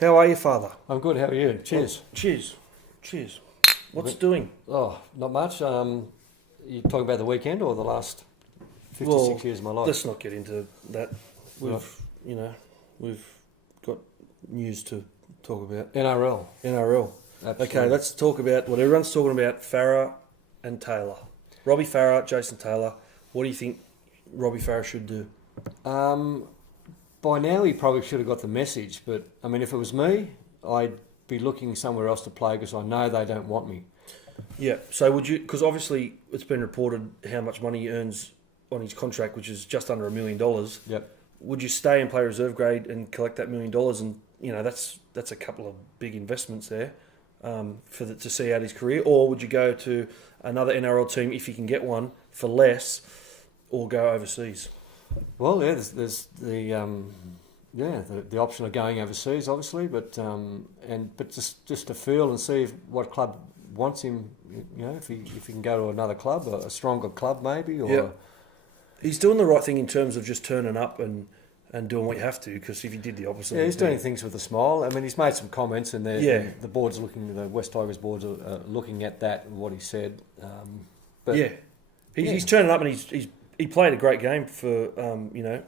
How are you, Father? I'm good. How are you? Cheers. Cheers. Cheers. What's doing? Oh, not much. You talking about the weekend or the last 56 Well, years of my life? Let's not get into that. Right. We've got news to talk about. NRL. NRL. Absolutely. Okay, let's talk about what everyone's talking about, Farrah and Taylor. Robbie Farrah, Jason Taylor. What do you think Robbie Farrah should do? By now he probably should have got the message, but I mean, if it was me, I'd be looking somewhere else to play because I know they don't want me. Yeah, so would you, because obviously it's been reported how much money he earns on his contract, which is just under $1 million. Yep. Would you stay and play reserve grade and collect that $1 million? And, you know, that's a couple of big investments there to see out his career. Or would you go to another NRL team if you can get one for less, or go overseas? Well, yeah, there's the option of going overseas, obviously, but just to feel and see what club wants him. You know, if he can go to another club, a stronger club maybe, or. Yep. He's doing the right thing in terms of just turning up and doing what you have to, because if you did the opposite... Yeah, he's doing things with a smile. I mean, he's made some comments and the West Tigers boards are looking at that and what he said. He's turning up and he played a great game for,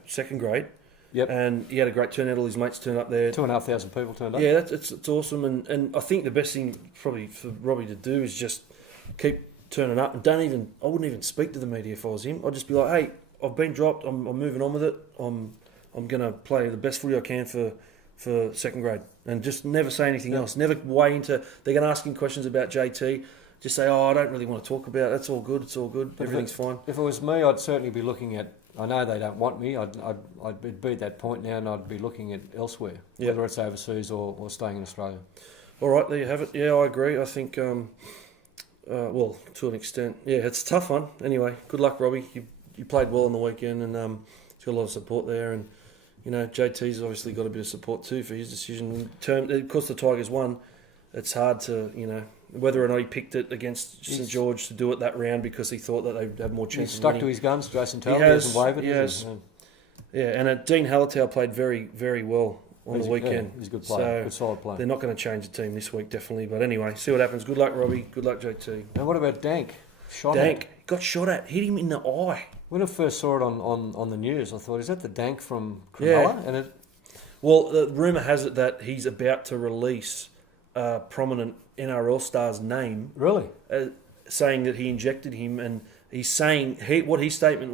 second grade. Yep. And he had a great turnout. All his mates turned up there. 2,500 people turned up. Yeah, it's awesome. And I think the best thing probably for Robbie to do is just keep turning up and I wouldn't even speak to the media if I was him. I'd just be like, hey, I've been dropped. I'm moving on with it. I'm going to play the best footy I can for second grade, and just never say anything else. Never weigh into. They're going to ask him questions about JT. Just say, I don't really want to talk about it. That's all good. It's all good. Everything's fine. If it was me, I'd certainly be looking at. I know they don't want me. I'd be at that point now, and I'd be looking at elsewhere, whether it's overseas or staying in Australia. All right, there you have it. Yeah, I agree. I think, to an extent, it's a tough one. Anyway, good luck, Robbie. You played well on the weekend, and he's got a lot of support there. And JT's obviously got a bit of support too for his decision. Of course, the Tigers won. It's hard to whether or not he picked it against St George to do it that round because he thought that they'd have more chance. He's stuck to his guns, Jason Taylor. He hasn't wavered. And Dean Hallertau played very, very well on the weekend. Yeah, he's a good player, so good solid player. They're not going to change the team this week, definitely. But anyway, see what happens. Good luck, Robbie. Good luck, JT. And what about Dank? Got shot at, hit him in the eye. When I first saw it on the news, I thought, is that the Dank from Cronulla? Yeah. Well, the rumour has it that he's about to release a prominent NRL star's name. Really? Saying that he injected him, and he's saying what his statement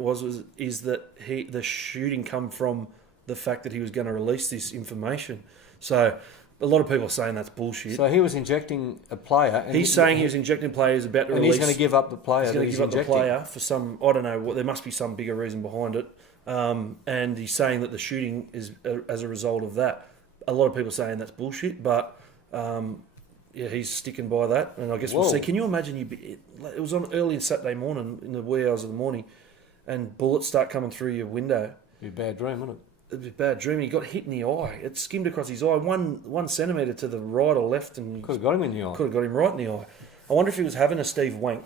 is that the shooting come from the fact that he was going to release this information. So a lot of people are saying that's bullshit. So he was injecting a player. And he's saying he was injecting players about to and release. He's going to give up the player. He's going to give up the player for some, I don't know, there must be some bigger reason behind it. And he's saying that the shooting is as a result of that. A lot of people are saying that's bullshit, but he's sticking by that. And I guess we'll see. Can you imagine? It was on early Saturday morning, in the wee hours of the morning, and bullets start coming through your window. It'd be a bad dream, wouldn't it? It was a bad dream. He got hit in the eye. It skimmed across his eye, 1 centimetre to the right or left, and could have got him in the eye. Could have got him right in the eye. I wonder if he was having a Steve Wank.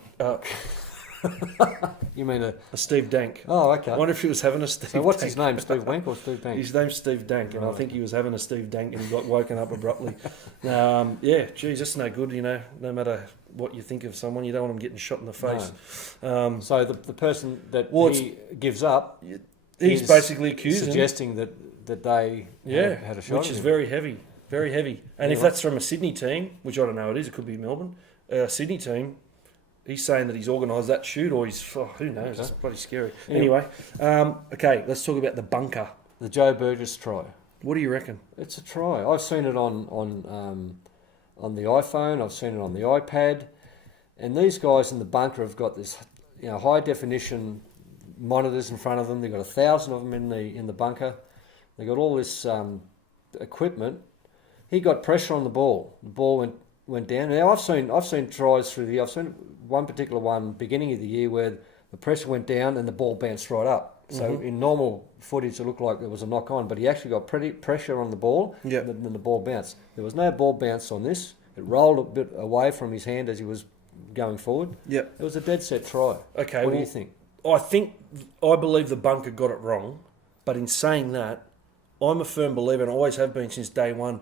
You mean a Steve Dank? Oh, okay. I wonder if he was having a Steve. So what's Dank. His name? Steve Wank or Steve Dank? His name's Steve Dank, and I think he was having a Steve Dank, and he got woken up abruptly. That's no good. No matter what you think of someone, you don't want them getting shot in the face. No. So the person that he gives up. He's basically accusing, suggesting that they had a shot, which is very heavy, very heavy. And if that's from a Sydney team, which I don't know, it could be Melbourne, Sydney team. He's saying that he's organised that shoot, or who knows? Okay. That's bloody scary. Anyway, let's talk about the bunker, the Joe Burgess try. What do you reckon? It's a try. I've seen it on the iPhone. I've seen it on the iPad, and these guys in the bunker have got this, high definition monitors in front of them. They've got 1,000 of them in the bunker. They've got all this equipment. He got pressure on the ball. The ball went down. Now I've seen tries through I've seen one particular one beginning of the year where the pressure went down and the ball bounced right up. So in normal footage it looked like there was a knock on, but he actually got pretty pressure on the ball. Yep. And then the ball bounced. There was no ball bounce on this. It rolled a bit away from his hand as he was going forward. Yep. It was a dead set try. Okay. What do you think? I believe the bunker got it wrong, but in saying that, I'm a firm believer, and I always have been since day one,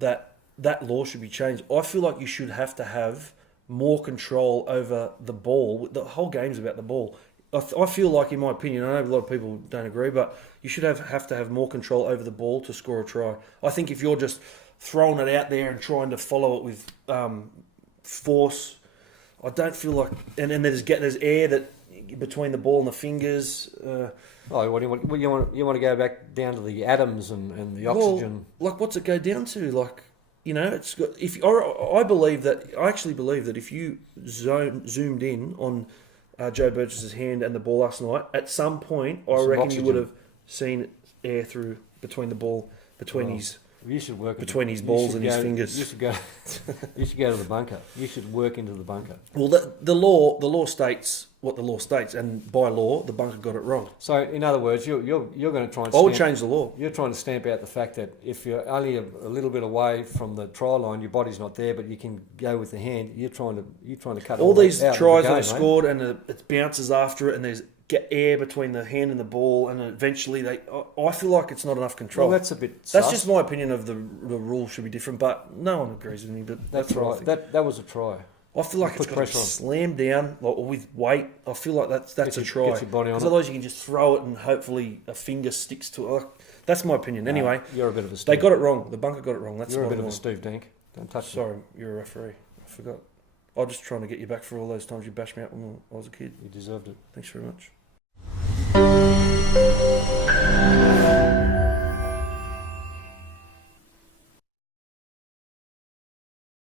that law should be changed. I feel like you should have to have more control over the ball. The whole game's about the ball. I feel like, in my opinion, I know a lot of people don't agree, but you should have to have more control over the ball to score a try. I think if you're just throwing it out there and trying to follow it with force, I don't feel like... And then there's air that between the ball and the fingers... what do you want to go back down to the atoms and the oxygen? Well, like, what's it go down to? Like, you know, it's got... I actually believe that if you zoomed in on Joe Burgess's hand and the ball last night, at some point, I reckon oxygen. you would have seen air through between the ball, his... You should work between his balls and his fingers. You should go to the bunker. You should work into the bunker. Well, the law states what the law states, and by law, the bunker got it wrong. So, in other words, you're going to try and... I would change the law. You're trying to stamp out the fact that if you're only a little bit away from the try line, your body's not there, but you can go with the hand. You're trying to cut all these out tries the game, that are scored, and it bounces after it, and there's air between the hand and the ball, and eventually I feel like it's not enough control. Well, that's a bit... That's just my opinion of the rule should be different, but no one agrees with me. But that's right. That was a try. I feel like it's got to be slammed down with weight. I feel like that's a try. Get your body on it. Because otherwise you can just throw it and hopefully a finger sticks to it. That's my opinion. Anyway, you're a bit of a... They got it wrong. The bunker got it wrong. You're a bit of a Steve Dank. Don't touch Sorry, you're a referee. I forgot. I'm just trying to get you back for all those times you bashed me up when I was a kid. You deserved it. Thanks very much.